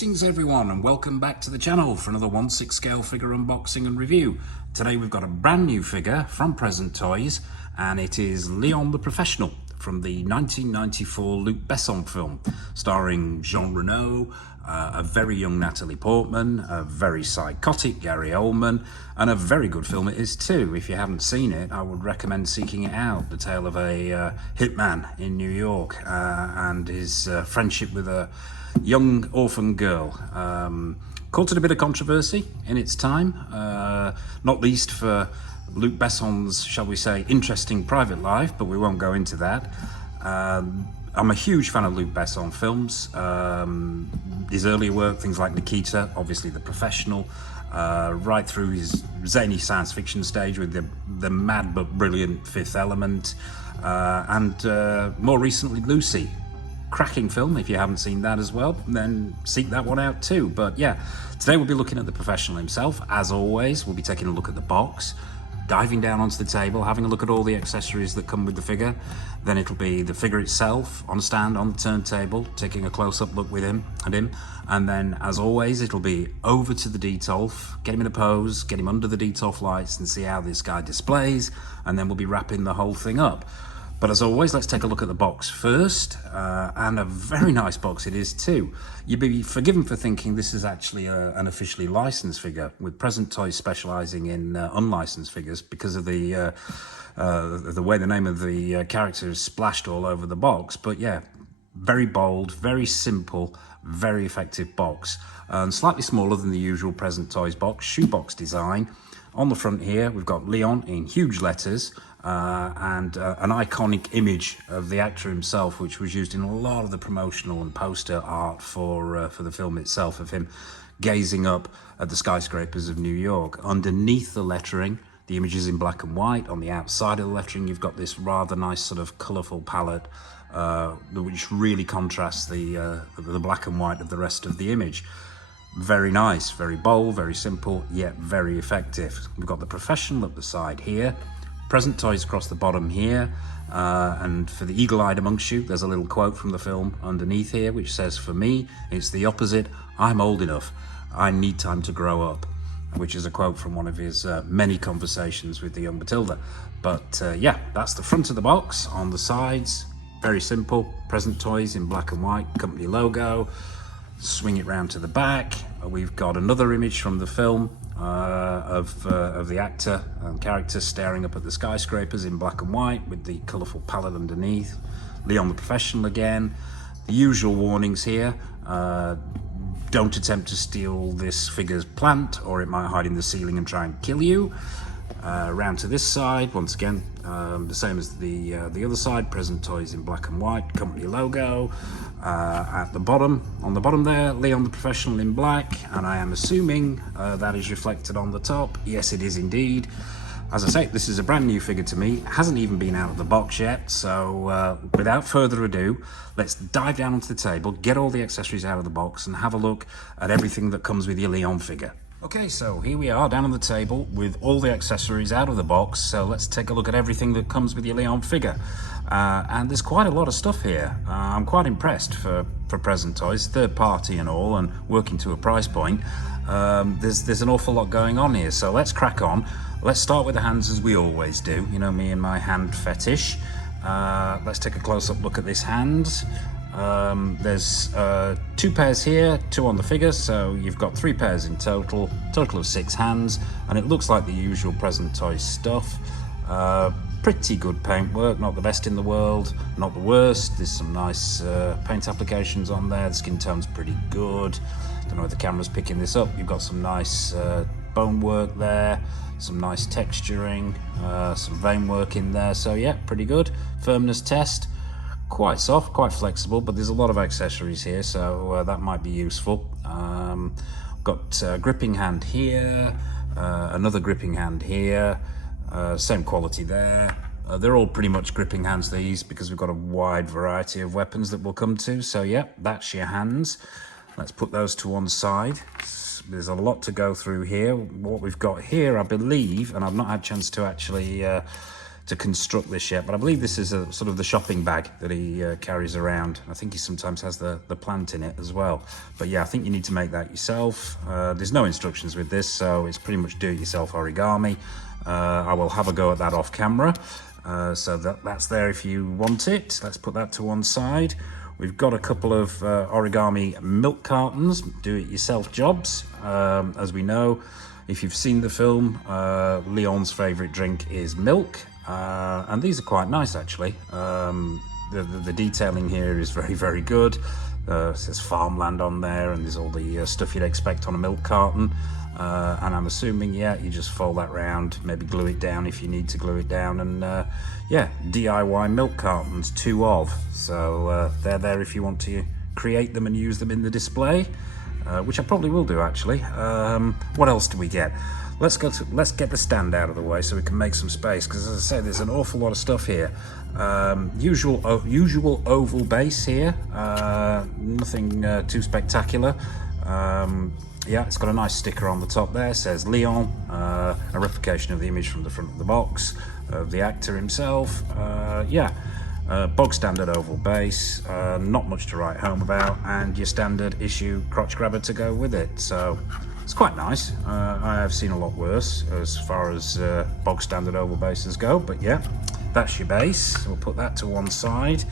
Greetings everyone and welcome back to the channel for another 1/6 scale figure unboxing and review. Today we've got a brand new figure from Present Toys and it is Leon the Professional from the 1994 Luc Besson film starring Jean Reno, a very young Natalie Portman, a very psychotic Gary Oldman, and a very good film it is too. If you haven't seen it, I would recommend seeking it out. The tale of a hitman in New York and his friendship with a young orphan girl. Caused a bit of controversy in its time, not least for Luc Besson's, shall we say, interesting private life, but we won't go into that. I'm a huge fan of Luc Besson films. His earlier work, things like Nikita, obviously The Professional, right through his zany science fiction stage with the mad but brilliant Fifth Element, and more recently Lucy. Cracking film. If you haven't seen that as well, then seek that one out too. But yeah, today we'll be looking at the Professional himself. As always, we'll be taking a look at the box, diving down onto the table, having a look at all the accessories that come with the figure. Then it'll be the figure itself on a stand on the turntable, taking a close-up look with him. And then, as always, it'll be over to the Detolf, get him in a pose, get him under the Detolf lights and see how this guy displays, and then we'll be wrapping the whole thing up. But as always, let's take a look at the box first, and a very nice box it is too. You'd be forgiven for thinking this is actually an officially licensed figure, with Present Toys specialising in unlicensed figures because of the way the name of the character is splashed all over the box. But yeah, very bold, very simple, very effective box, and slightly smaller than the usual Present Toys box, shoebox design. On the front here, we've got Leon in huge letters, and an iconic image of the actor himself, which was used in a lot of the promotional and poster art for the film itself, of him gazing up at the skyscrapers of New York. Underneath the lettering, the image is in black and white. On the outside of the lettering, you've got this rather nice sort of colourful palette, which really contrasts the black and white of the rest of the image. Very nice, very bold, very simple, yet very effective. We've got the Professional up the side here, Present Toys across the bottom here, and for the eagle-eyed amongst you, there's a little quote from the film underneath here, which says, "For me, it's the opposite. I'm old enough. I need time to grow up," which is a quote from one of his many conversations with the young Matilda. But yeah, that's the front of the box. On the sides, very simple, Present Toys in black and white, company logo. Swing it round to the back, we've got another image from the film of the actor and character staring up at the skyscrapers in black and white with the colourful palette underneath. Leon the Professional again. The usual warnings here: don't attempt to steal this figure's plant or it might hide in the ceiling and try and kill you. Round to this side, once again, the same as the other side, Present Toys in black and white, company logo. At the bottom, on the bottom there, Leon the Professional in black, and I am assuming that is reflected on the top. Yes, it is indeed. As I say, this is a brand new figure to me. It hasn't even been out of the box yet, so without further ado, let's dive down onto the table, get all the accessories out of the box, and have a look at everything that comes with your Leon figure. Okay, so here we are down on the table with all the accessories out of the box, so let's take a look at everything that comes with your Leon figure. And there's quite a lot of stuff here. I'm quite impressed for Present Toys, third party and all, and working to a price point. There's an awful lot going on here, so let's crack on. Let's start with the hands as we always do. You know me and my hand fetish. Let's take a close-up look at this hand. There's 2 pairs here, 2 on the figure, so you've got 3 pairs in total of 6 hands, and it looks like the usual Present Toys stuff. Pretty good paintwork, not the best in the world, not the worst. There's some nice paint applications on there. The skin tone's pretty good. Don't know if the camera's picking this up. You've got some nice bone work there, some nice texturing, some vein work in there, so yeah, pretty good. Firmness test, quite soft, quite flexible, but there's a lot of accessories here, so that might be useful. Got a gripping hand here, another gripping hand here, same quality there. They're all pretty much gripping hands, these, because we've got a wide variety of weapons that we'll come to. So yeah, that's your hands. Let's put those to one side. There's a lot to go through here. What we've got here, I believe, and I've not had a chance to actually to construct this yet, but I believe this is a sort of the shopping bag that he carries around. I think he sometimes has the plant in it as well. But yeah, I think you need to make that yourself. There's no instructions with this, so it's pretty much do-it-yourself origami. I will have a go at that off camera. So that's there if you want it. Let's put that to one side. We've got a couple of origami milk cartons, do-it-yourself jobs. As we know, if you've seen the film, Leon's favourite drink is milk. And these are quite nice, actually. The detailing here is very, very good. It says farmland on there, and there's all the stuff you'd expect on a milk carton. And I'm assuming, yeah, you just fold that round, maybe glue it down if you need to glue it down, and yeah, DIY milk cartons, 2 of. So they're there if you want to create them and use them in the display, which I probably will do, actually. What else do we get? Let's get the stand out of the way so we can make some space, because as I say, there's an awful lot of stuff here. Usual oval base here, nothing too spectacular. Yeah, it's got a nice sticker on the top there, says Leon, a replication of the image from the front of the box of the actor himself. Yeah, bog standard oval base, not much to write home about, and your standard issue crotch grabber to go with it. So it's quite nice. I have seen a lot worse as far as bog standard oval bases go, but yeah, that's your base. We'll put that to one side.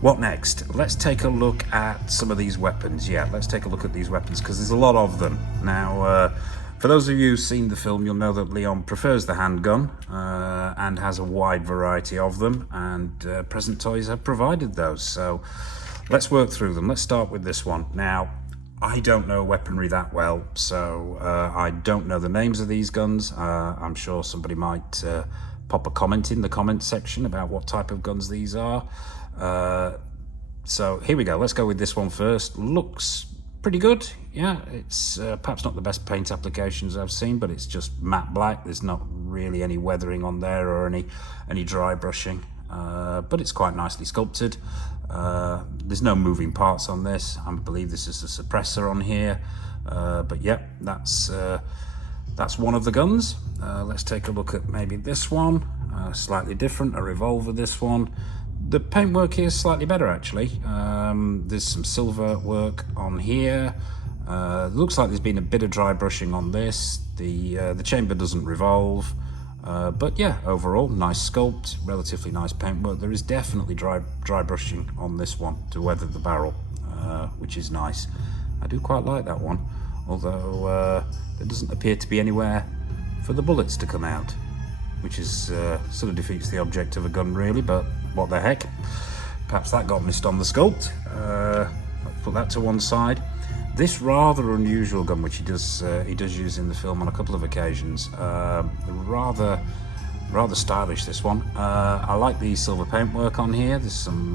What next? Let's take a look at some of these weapons. Yeah, let's take a look at these weapons, because there's a lot of them. Now, for those of you who've seen the film, you'll know that Leon prefers the handgun and has a wide variety of them, and Present Toys have provided those. So let's work through them. Let's start with this one. Now, I don't know weaponry that well, so I don't know the names of these guns. I'm sure somebody might pop a comment in the comment section about what type of guns these are. So here we go. Let's go with this one first. Looks pretty good. Yeah, it's perhaps not the best paint applications I've seen, but it's just matte black. There's not really any weathering on there or any dry brushing, but it's quite nicely sculpted. There's no moving parts on this. I believe this is a suppressor on here, but yeah, that's one of the guns. Let's take a look at maybe this one. Slightly different, a revolver, this one. The paintwork here is slightly better, actually. There's some silver work on here. Looks like there's been a bit of dry brushing on this. The chamber doesn't revolve, but yeah, overall nice sculpt, relatively nice paintwork. There is definitely dry brushing on this one to weather the barrel, which is nice. I do quite like that one, although there doesn't appear to be anywhere for the bullets to come out, which is sort of defeats the object of a gun, really, but what the heck. Perhaps that got missed on the sculpt. Let's put that to one side. This rather unusual gun, which he does use in the film on a couple of occasions, rather stylish, this one. I like the silver paintwork on here. There's some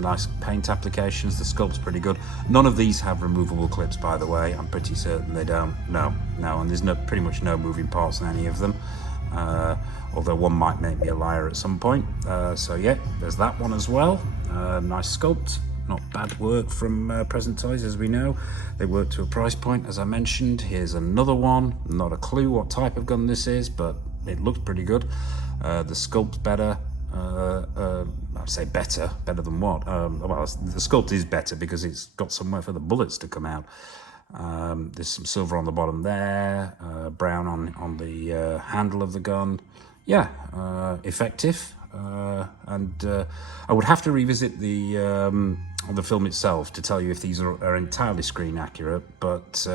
nice paint applications. The sculpt's pretty good. None of these have removable clips, by the way. I'm pretty certain they don't. No, and there's pretty much no moving parts in any of them. Although one might make me a liar at some point. So yeah, there's that one as well. Nice sculpt, not bad work from Present Toys, as we know. They work to a price point, as I mentioned. Here's another one. Not a clue what type of gun this is, but it looks pretty good. The sculpt's better. I'd say better than what? Well, the sculpt is better because it's got somewhere for the bullets to come out. There's some silver on the bottom there, brown on the handle of the gun. Yeah, effective, and I would have to revisit the film itself to tell you if these are entirely screen accurate, but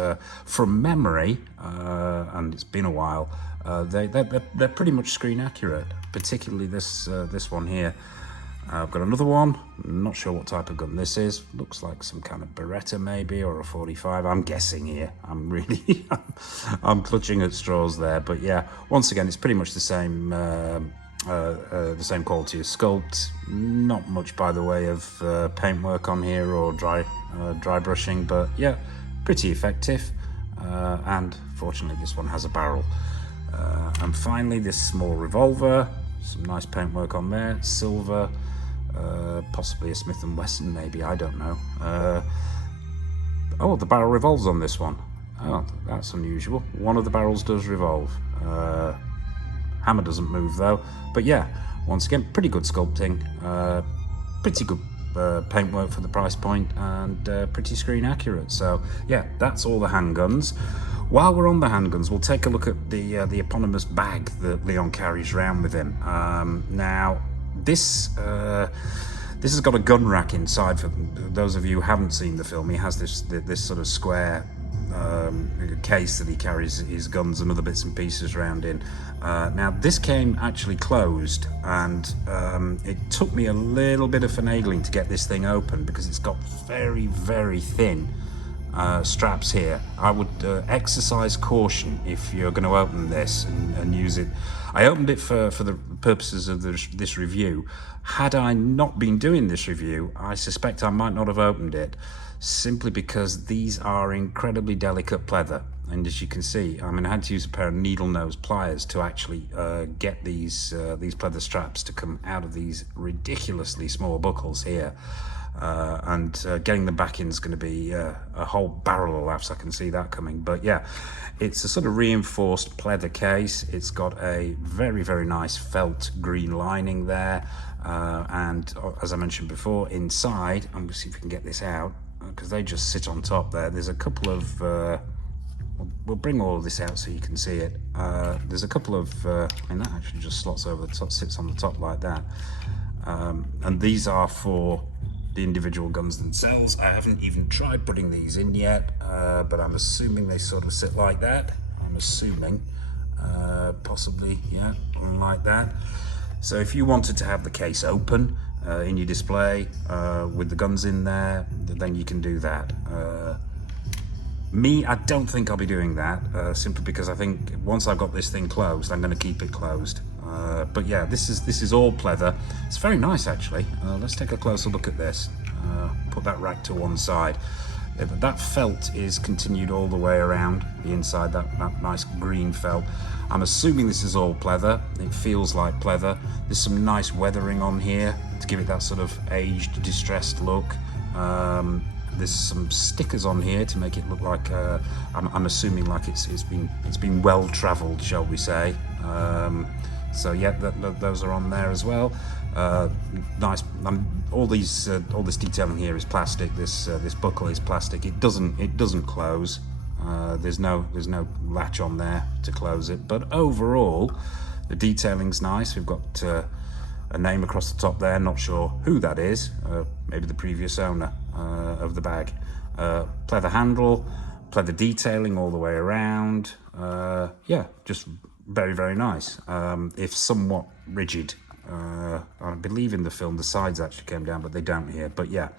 from memory, and it's been a while, they're pretty much screen accurate, particularly this one here. I've got another one. Not sure what type of gun this is. Looks like some kind of Beretta maybe, or a 45. I'm guessing here. I'm really, I'm clutching at straws there. But yeah, once again, it's pretty much the same quality of sculpt. Not much by the way of paintwork on here or dry brushing, but yeah, pretty effective. And fortunately, this one has a barrel. And finally, this small revolver. Some nice paintwork on there. Silver. Possibly a Smith & Wesson, maybe, I don't know. Oh, the barrel revolves on this one. Oh, that's unusual. One of the barrels does revolve. Hammer doesn't move though. But yeah, once again, pretty good sculpting, pretty good paintwork for the price point, and pretty screen accurate. So yeah, that's all the handguns. While we're on the handguns, we'll take a look at the eponymous bag that Leon carries around with him. Now, this has got a gun rack inside. For those of you who haven't seen the film, he has this sort of square case that he carries his guns and other bits and pieces around in. Now, this came actually closed, and it took me a little bit of finagling to get this thing open because it's got very, very thin straps here. I would exercise caution if you're going to open this and use it. I opened it for the purposes of this review. Had I not been doing this review, I suspect I might not have opened it, simply because these are incredibly delicate pleather. And as you can see, I mean, I had to use a pair of needle nose pliers to actually get these pleather straps to come out of these ridiculously small buckles here. And getting them back in is going to be a whole barrel of laughs. I can see that coming. But yeah, it's a sort of reinforced pleather case. It's got a very, very nice felt green lining there. And as I mentioned before, inside, I'm going to see if we can get this out, because they just sit on top there. There's a couple of... we'll bring all of this out so you can see it. There's a couple of... and that actually just slots over the top, sits on the top like that. And these are for the individual guns themselves. I haven't even tried putting these in yet, but I'm assuming they sort of sit like that. I'm assuming, possibly, yeah, like that. So if you wanted to have the case open in your display with the guns in there, then you can do that. Me, I don't think I'll be doing that, simply because I think once I've got this thing closed, I'm going to keep it closed. But yeah, this is all pleather. It's very nice, actually. Let's take a closer look at this. Put that rack to one side. That felt is continued all the way around the inside, that nice green felt. I'm assuming this is all pleather. It feels like pleather. There's some nice weathering on here to give it that sort of aged, distressed look. There's some stickers on here to make it look like I'm assuming like it's been well travelled, shall we say. So yeah, those are on there as well. Nice. All this detailing here is plastic. This buckle is plastic. It doesn't close. There's no latch on there to close it. But overall, the detailing's nice. We've got a name across the top there. Not sure who that is. Maybe the previous owner of the bag. Pleather handle, pleather detailing all the way around. Yeah, just very, very nice. If somewhat rigid. I believe in the film the sides actually came down, but they don't here. But yeah,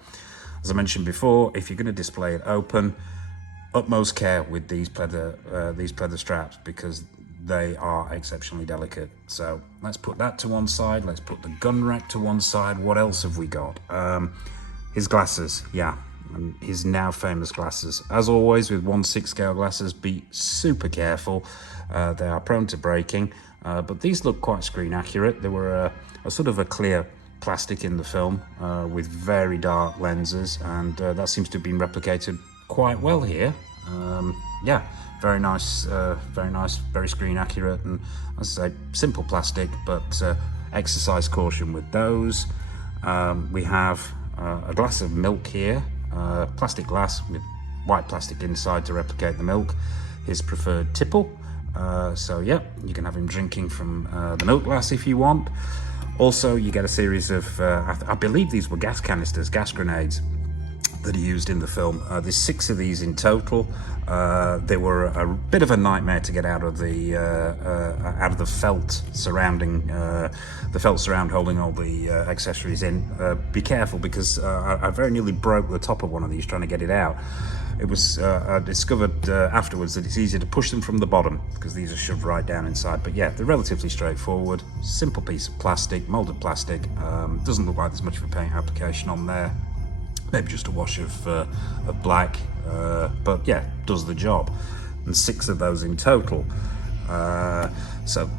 as I mentioned before, if you're going to display it open, utmost care with these pleather straps, because they are exceptionally delicate. So let's put that to one side. Let's put the gun rack to one side. What else have we got? His glasses, yeah, and his now famous glasses. As always with 1/6 scale glasses, be super careful. They are prone to breaking, but these look quite screen accurate. They were a sort of a clear plastic in the film with very dark lenses, and that seems to have been replicated quite well here. Yeah, very nice, very screen accurate, and as I say, simple plastic, but exercise caution with those. We have a glass of milk here, plastic glass with white plastic inside to replicate the milk. His preferred tipple. So yeah, you can have him drinking from the milk glass if you want. Also, you get a series of, I believe these were gas canisters, gas grenades that he used in the film. There's 6 of these in total. They were a bit of a nightmare to get out of the felt surrounding, the felt surround holding all the accessories in. Be careful, because I very nearly broke the top of one of these trying to get it out. It was, I discovered afterwards that it's easier to push them from the bottom, because these are shoved right down inside. But yeah, they're relatively straightforward. Simple piece of plastic, molded plastic. Doesn't look like there's much of a paint application on there. Maybe just a wash of black, but yeah, does the job. And 6 of those in total. So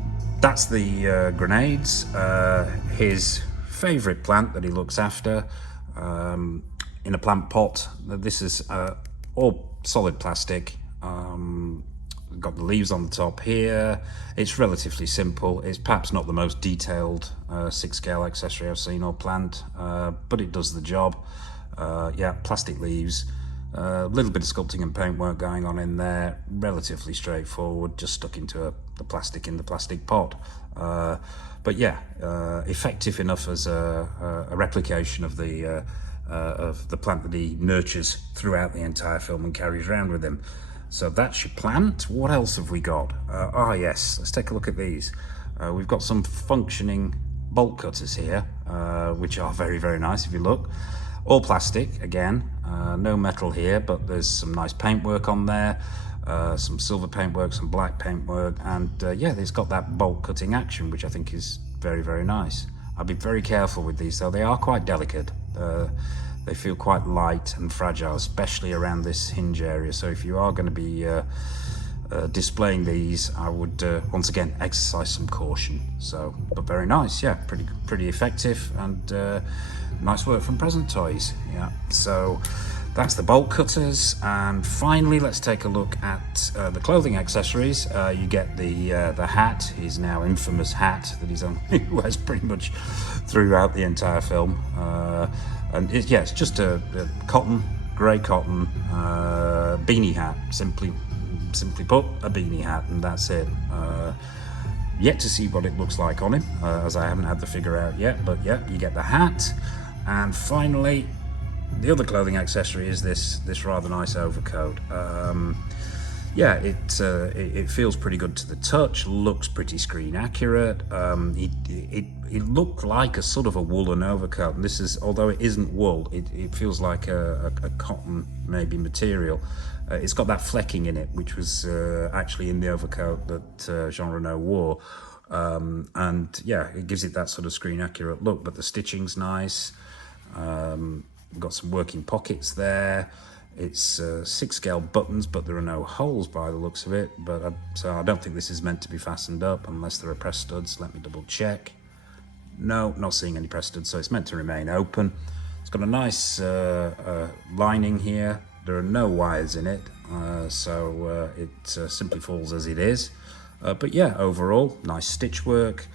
that's the grenades. His favourite plant that he looks after in a plant pot. This is all solid plastic. We've got the leaves on the top here. It's relatively simple. It's perhaps not the most detailed 6-scale accessory I've seen or planned, but it does the job. Yeah, plastic leaves, a little bit of sculpting and paintwork going on in there. Relatively straightforward, just stuck into the plastic in the plastic pot. But yeah, effective enough as a replication of the plant that he nurtures throughout the entire film and carries around with him. So that's your plant. What else have we got? Yes, let's take a look at these. We've got some functioning bolt cutters here, which are very, very nice if you look. All plastic, again, no metal here, but there's some nice paintwork on there, some silver paintwork, some black paintwork, and yeah, it's got that bolt cutting action, which I think is very, very nice. I'll be very careful with these though, they are quite delicate. They feel quite light and fragile, especially around this hinge area. So if you are going to be displaying these, I would once again exercise some caution. So, but very nice, yeah, pretty effective, and nice work from Present Toys. Yeah, so that's the bolt cutters, and finally let's take a look at the clothing accessories. You get the hat, his now infamous hat that he's on, he wears pretty much throughout the entire film. And yeah, it's just a cotton, grey cotton beanie hat. Simply put, a beanie hat, and that's it. Yet to see what it looks like on him, as I haven't had the figure out yet. But yeah, you get the hat, and finally, the other clothing accessory is this rather nice overcoat. Yeah, it feels pretty good to the touch, looks pretty screen accurate. It looked like a sort of a woolen overcoat, and this is, although it isn't wool, it feels like a cotton maybe material. It's got that flecking in it, which was actually in the overcoat that Jean Reno wore. And yeah, it gives it that sort of screen accurate look, but the stitching's nice. Got some working pockets there. It's 6-scale buttons, but there are no holes by the looks of it. But so I don't think this is meant to be fastened up unless there are press studs. Let me double check. No, not seeing any press studs, so it's meant to remain open. It's got a nice lining here. There are no wires in it, so it simply falls as it is. But yeah, overall, nice stitch work,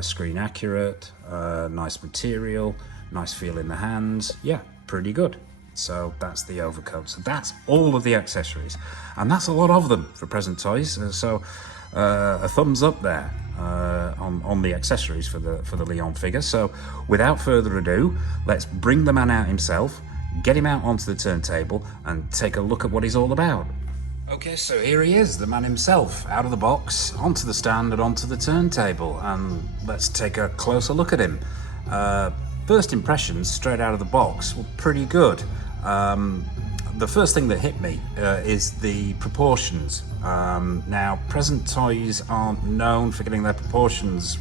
screen accurate, nice material, nice feel in the hands. Yeah, pretty good. So that's the overcoat. So that's all of the accessories, and that's a lot of them for Present Toys. So a thumbs up there on the accessories for the Leon figure. So without further ado, let's bring the man out himself, get him out onto the turntable, and take a look at what he's all about. Okay, so here he is, the man himself, out of the box, onto the stand and onto the turntable, and let's take a closer look at him. First impressions straight out of the box were pretty good. The first thing that hit me is the proportions. Now, Present Toys aren't known for getting their proportions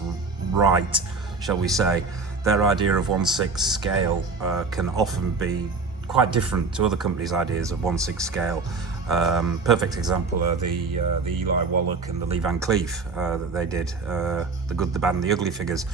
right, shall we say. Their idea of 1/6 scale can often be quite different to other companies' ideas of 1/6 scale. Perfect example are the Eli Wallach and the Lee Van Cleef that they did, the Good, the Bad and the Ugly figures.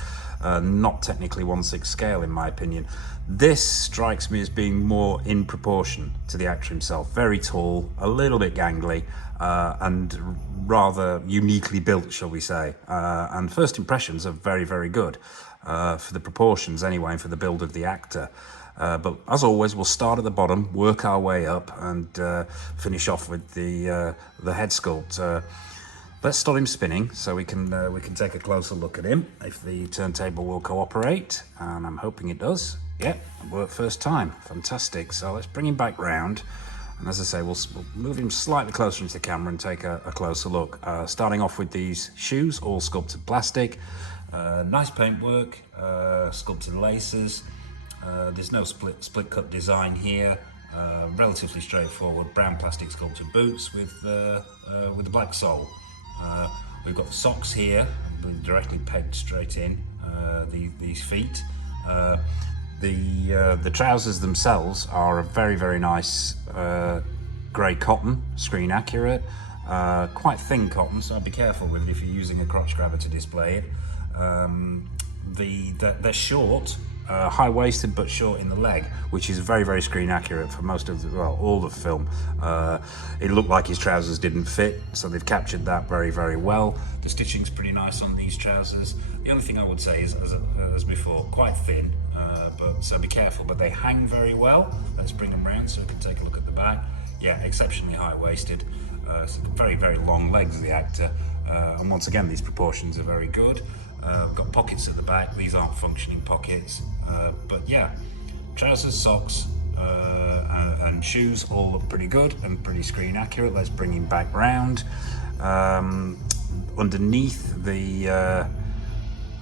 Not technically 1/6 scale in my opinion. This strikes me as being more in proportion to the actor himself. Very tall, a little bit gangly, and rather uniquely built, shall we say. And first impressions are very, very good, for the proportions anyway, and for the build of the actor. But as always, we'll start at the bottom, work our way up, and finish off with the head sculpt. Let's start him spinning so we can take a closer look at him, if the turntable will cooperate, and I'm hoping it does. Yeah, worked first time, fantastic. So let's bring him back round, and as I say, we'll move him slightly closer into the camera and take a closer look. Starting off with these shoes, all sculpted plastic, nice paintwork, sculpted laces. There's no split cut design here. Relatively straightforward brown plastic sculpted boots with the black sole. We've got the socks here, directly pegged straight in these feet. The trousers themselves are a very, very nice grey cotton, screen accurate, quite thin cotton, so I'd be careful with it if you're using a crotch grabber to display it. They're short, high-waisted but short in the leg, which is very, very screen accurate for most of the, well, all the film. It looked like his trousers didn't fit, so they've captured that very, very well. The stitching's pretty nice on these trousers. The only thing I would say is, as before, quite thin, but so be careful, but they hang very well. Let's bring them round so we can take a look at the back. Yeah, exceptionally high-waisted. So very, very long legs of the actor. And once again, these proportions are very good. We've got pockets at the back. These aren't functioning pockets, but yeah, trousers, socks, and shoes all look pretty good and pretty screen accurate. Let's bring him back round. Underneath the,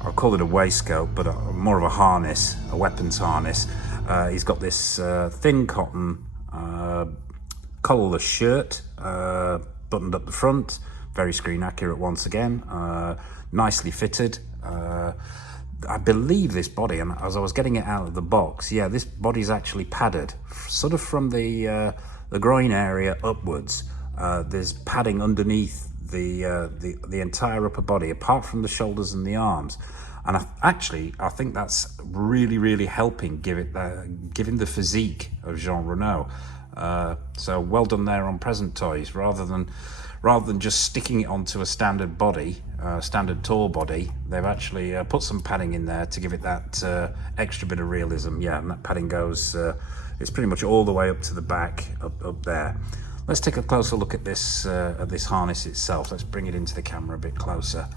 I'll call it a waistcoat, but more of a harness, a weapons harness. He's got this thin cotton collarless shirt, buttoned up the front, very screen accurate once again, nicely fitted. I believe this body, and as I was getting it out of the box, yeah, this body's actually padded, sort of from the groin area upwards. There's padding underneath the entire upper body, apart from the shoulders and the arms. And I think that's really, really helping giving the physique of Jean Reno. So well done there on Present Toys. Rather than just sticking it onto a standard body, standard tall body, they've actually put some padding in there to give it that extra bit of realism. Yeah, and that padding goes, it's pretty much all the way up to the back, up there. Let's take a closer look at this harness itself. Let's bring it into the camera a bit closer.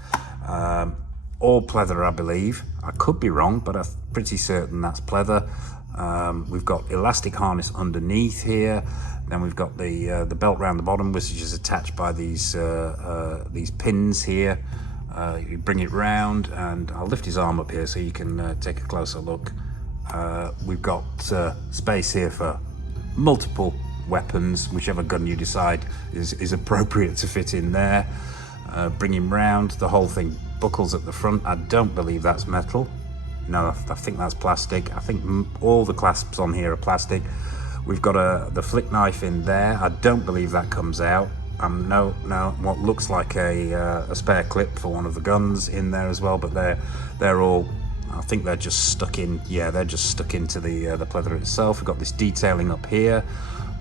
All pleather, I believe. I could be wrong, but I'm pretty certain that's pleather. We've got elastic harness underneath here. Then we've got the belt round the bottom, which is attached by these pins here. You bring it round, and I'll lift his arm up here so you can take a closer look. We've got space here for multiple weapons, whichever gun you decide is appropriate to fit in there. Bring him round, the whole thing buckles at the front. I don't believe that's metal. No, I think that's plastic. I think all the clasps on here are plastic. We've got the flick knife in there. I don't believe that comes out. No, what looks like a spare clip for one of the guns in there as well, but they're all, I think they're just stuck in. Yeah, they're just stuck into the pleather itself. We've got this detailing up here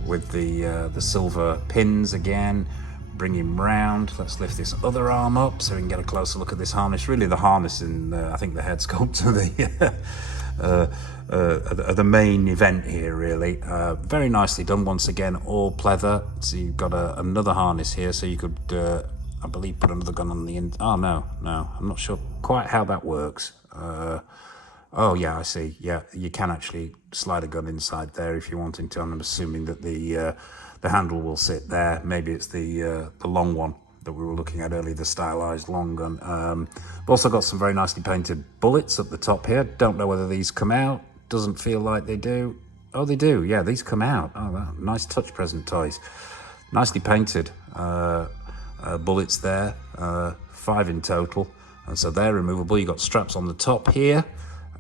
with the silver pins again. Bring him round. Let's lift this other arm up so we can get a closer look at this harness. Really, the harness and I think the head sculpt are the main event here, really. Very nicely done once again, all pleather. So you've got another harness here, so you could, I believe, put another gun on the end. Oh, no, I'm not sure quite how that works. Oh, yeah, I see. Yeah, you can actually slide a gun inside there if you're wanting to, and I'm assuming that the handle will sit there. Maybe it's the long one that we were looking at earlier, the stylized long gun. We've also got some very nicely painted bullets at the top here. Don't know whether these come out. Doesn't feel like they do. Oh, they do. Yeah, these come out. Oh, wow. Nice touch, Present Toys. Nicely painted bullets there. 5 in total. And so they're removable. You've got straps on the top here.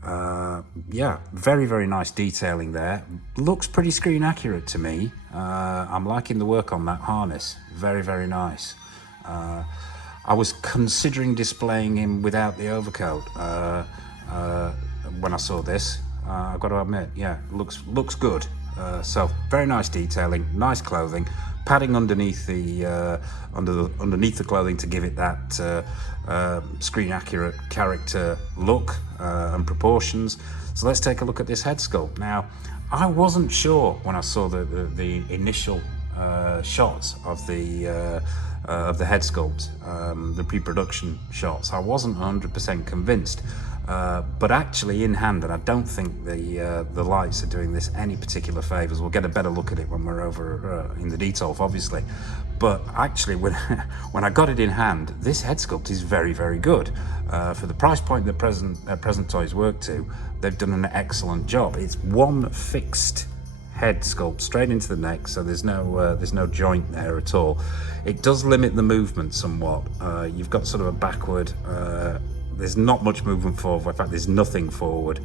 Yeah, very, very nice detailing there. Looks pretty screen accurate to me. I'm liking the work on that harness. Very, very nice. I was considering displaying him without the overcoat when I saw this. I've got to admit, yeah, looks good. So very nice detailing, nice clothing, padding underneath the underneath the clothing to give it that screen accurate character look and proportions. So let's take a look at this head sculpt. Now, I wasn't sure when I saw the initial shots of the head sculpt, the pre-production shots. I wasn't 100% convinced. But actually in hand, and I don't think the lights are doing this any particular favours. We'll get a better look at it when we're over in the detail, obviously. But actually, when I got it in hand, this head sculpt is very, very good. For the price point that Present Toys work to, they've done an excellent job. It's one fixed head sculpt straight into the neck, so there's no joint there at all. It does limit the movement somewhat. You've got sort of a backward. There's not much movement forward. In fact, there's nothing forward,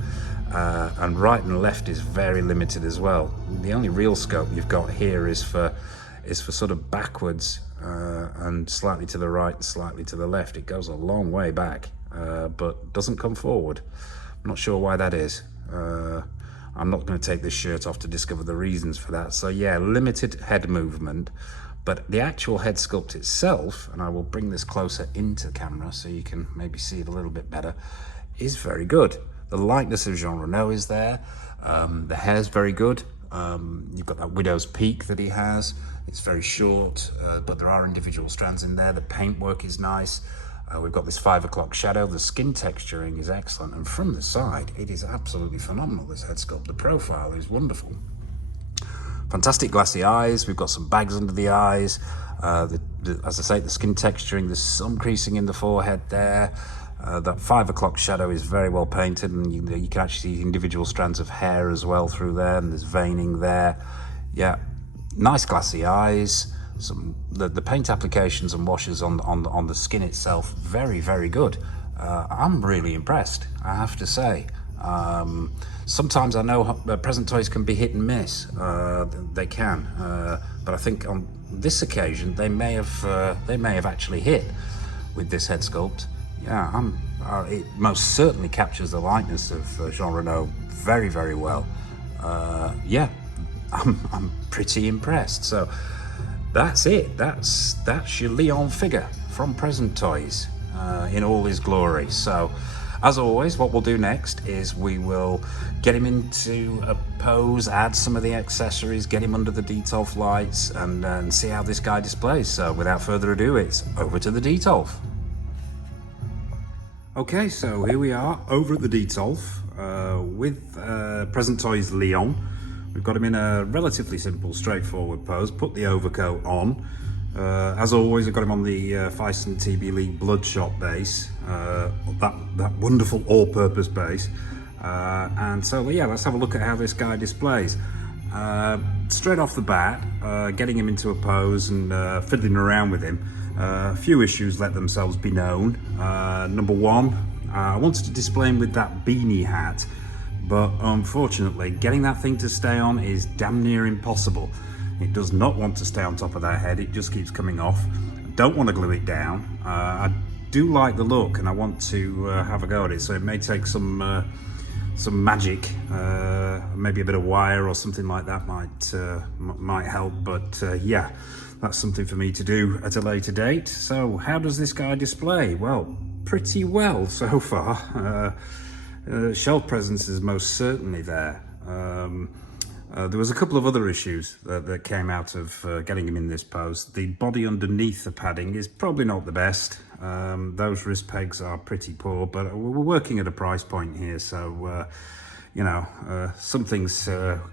and right and left is very limited as well. The only real scope you've got here is for sort of backwards and slightly to the right, slightly to the left. It goes a long way back, but doesn't come forward. I'm not sure why that is. I'm not going to take this shirt off to discover the reasons for that. So yeah, limited head movement, but the actual head sculpt itself, and I will bring this closer into camera so you can maybe see it a little bit better, is very good. The likeness of Jean Reno is there. The hair's very good. You've got that widow's peak that he has. It's very short, but there are individual strands in there. The paintwork is nice. We've got this 5 o'clock shadow. The skin texturing is excellent, and from the side it is absolutely phenomenal, this head sculpt. The profile is wonderful. Fantastic glassy eyes. We've got some bags under the eyes. As I say, the skin texturing, there's some creasing in the forehead there. That 5 o'clock shadow is very well painted, and you can actually see individual strands of hair as well through there, and there's veining there. Yeah, nice glassy eyes. The paint applications and washes on the skin itself, very, very good. I'm really impressed, I have to say. Sometimes I know present toys can be hit and miss. They can, but I think on this occasion they may have actually hit with this head sculpt. Yeah, it most certainly captures the likeness of Jean Reno very, very well. Yeah, I'm pretty impressed. So that's it. That's your Leon figure from Present Toys in all his glory. So, as always, what we'll do next is we will get him into a pose, add some of the accessories, get him under the Detolf lights, and see how this guy displays. So, without further ado, it's over to the Detolf. Okay, so here we are over at the Detolf with Present Toys Leon. We've got him in a relatively simple, straightforward pose. Put the overcoat on. As always, I've got him on the Feiston TB League Bloodshot base, that wonderful all-purpose base. And so, yeah, let's have a look at how this guy displays. Straight off the bat, getting him into a pose and fiddling around with him. A few issues let themselves be known. Number one, I wanted to display him with that beanie hat, but unfortunately getting that thing to stay on is damn near impossible. It does not want to stay on top of that head, it just keeps coming off. I don't want to glue it down. I do like the look and I want to have a go at it, so it may take some magic, maybe a bit of wire or something like that might help, but yeah, that's something for me to do at a later date. So how does this guy display? Well, pretty well so far. Shelf presence is most certainly there. There was a couple of other issues that came out of getting him in this pose. The body underneath the padding is probably not the best. Those wrist pegs are pretty poor, but we're working at a price point here, so you know, some things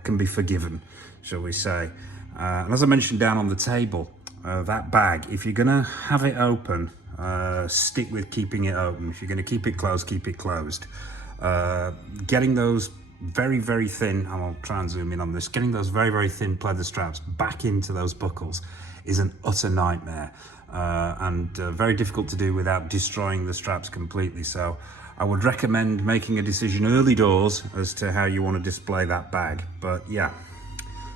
can be forgiven, shall we say. And as I mentioned down on the table, that bag, if you're gonna have it open, stick with keeping it open. If you're gonna keep it closed, keep it closed. Getting those very, very thin, and I'll try and zoom in on this, getting those very, very thin pleather straps back into those buckles is an utter nightmare, and very difficult to do without destroying the straps completely. So I would recommend making a decision early doors as to how you want to display that bag. But yeah,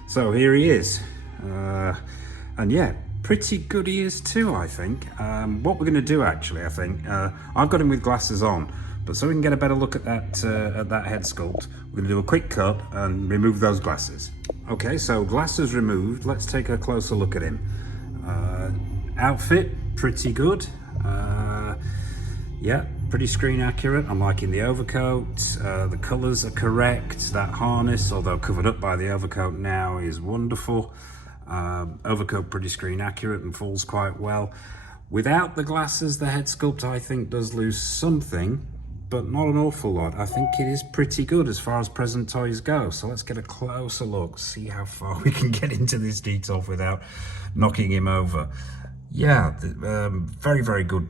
so here he is, and yeah, pretty good he is too, I think. What we're going to do actually, I think, I've got him with glasses on, but so we can get a better look at that head sculpt, we're going to do a quick cut and remove those glasses. Okay, so glasses removed, let's take a closer look at him. Outfit, pretty good. Yeah, pretty screen accurate. I'm liking the overcoat. The colours are correct. That harness, although covered up by the overcoat now, is wonderful. Overcoat pretty screen accurate and falls quite well. Without the glasses, the head sculpt I think does lose something, but not an awful lot. I think it is pretty good as far as Present Toys go. So let's get a closer look, see how far we can get into this Detolf without knocking him over. Yeah, very, very good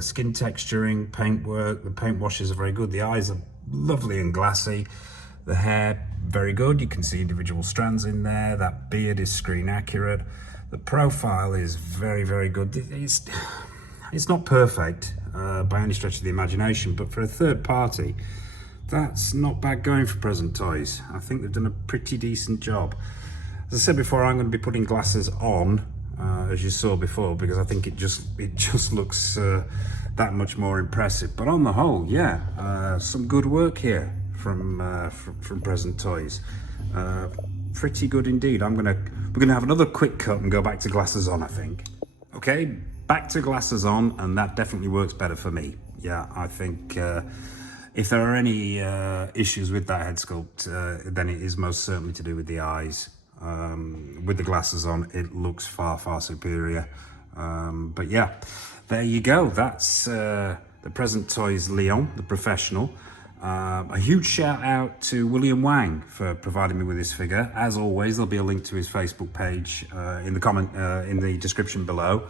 skin texturing, paintwork. The paint washes are very good. The eyes are lovely and glassy. The hair, very good. You can see individual strands in there. That beard is screen accurate. The profile is very, very good. It's not perfect by any stretch of the imagination, but for a third party, that's not bad going for Present Toys. I think they've done a pretty decent job. As I said before, I'm going to be putting glasses on, as you saw before, because I think it just looks that much more impressive. But on the whole, yeah, some good work here from Present Toys. Pretty good indeed. We're gonna have another quick cut and go back to glasses on, I think. Okay, back to glasses on, and that definitely works better for me. Yeah, I think if there are any issues with that head sculpt, then it is most certainly to do with the eyes. With the glasses on, it looks far superior. But yeah, there you go. That's the Present Toys Leon, the Professional. A huge shout out to William Wang for providing me with this figure. As always, there'll be a link to his Facebook page in the description below.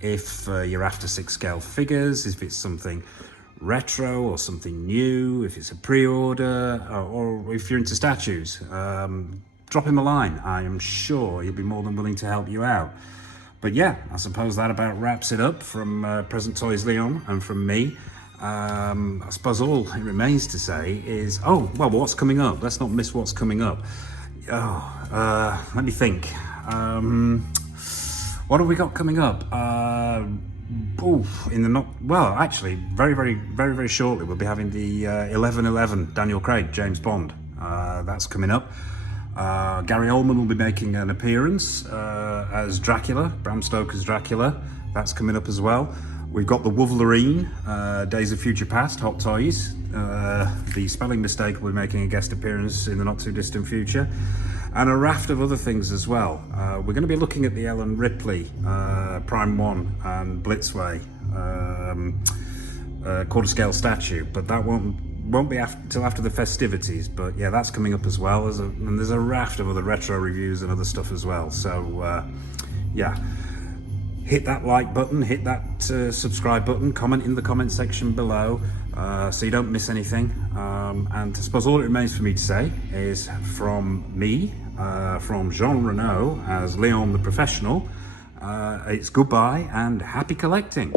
If you're after 6-scale figures, if it's something retro or something new, if it's a pre-order, or if you're into statues, drop him a line. I am sure he'll be more than willing to help you out. But yeah, I suppose that about wraps it up from Present Toys Leon and from me. I suppose all it remains to say is, oh, well, what's coming up? Let's not miss what's coming up. Let me think. What have we got coming up? Actually, very shortly, we'll be having the 11/11 Daniel Craig, James Bond. That's coming up. Gary Oldman will be making an appearance as Dracula, Bram Stoker's Dracula. That's coming up as well. We've got the Wolverine, Days of Future Past, Hot Toys. The Spelling Mistake will be making a guest appearance in the not too distant future. And a raft of other things as well. We're going to be looking at the Ellen Ripley, Prime 1 and Blitzway quarter scale statue, but that won't be till after the festivities. But yeah, that's coming up as well. And there's a raft of other retro reviews and other stuff as well. So yeah. Hit that like button, hit that subscribe button, comment in the comment section below so you don't miss anything. And I suppose all it remains for me to say is from me, from Jean Reno as Leon the Professional, it's goodbye and happy collecting.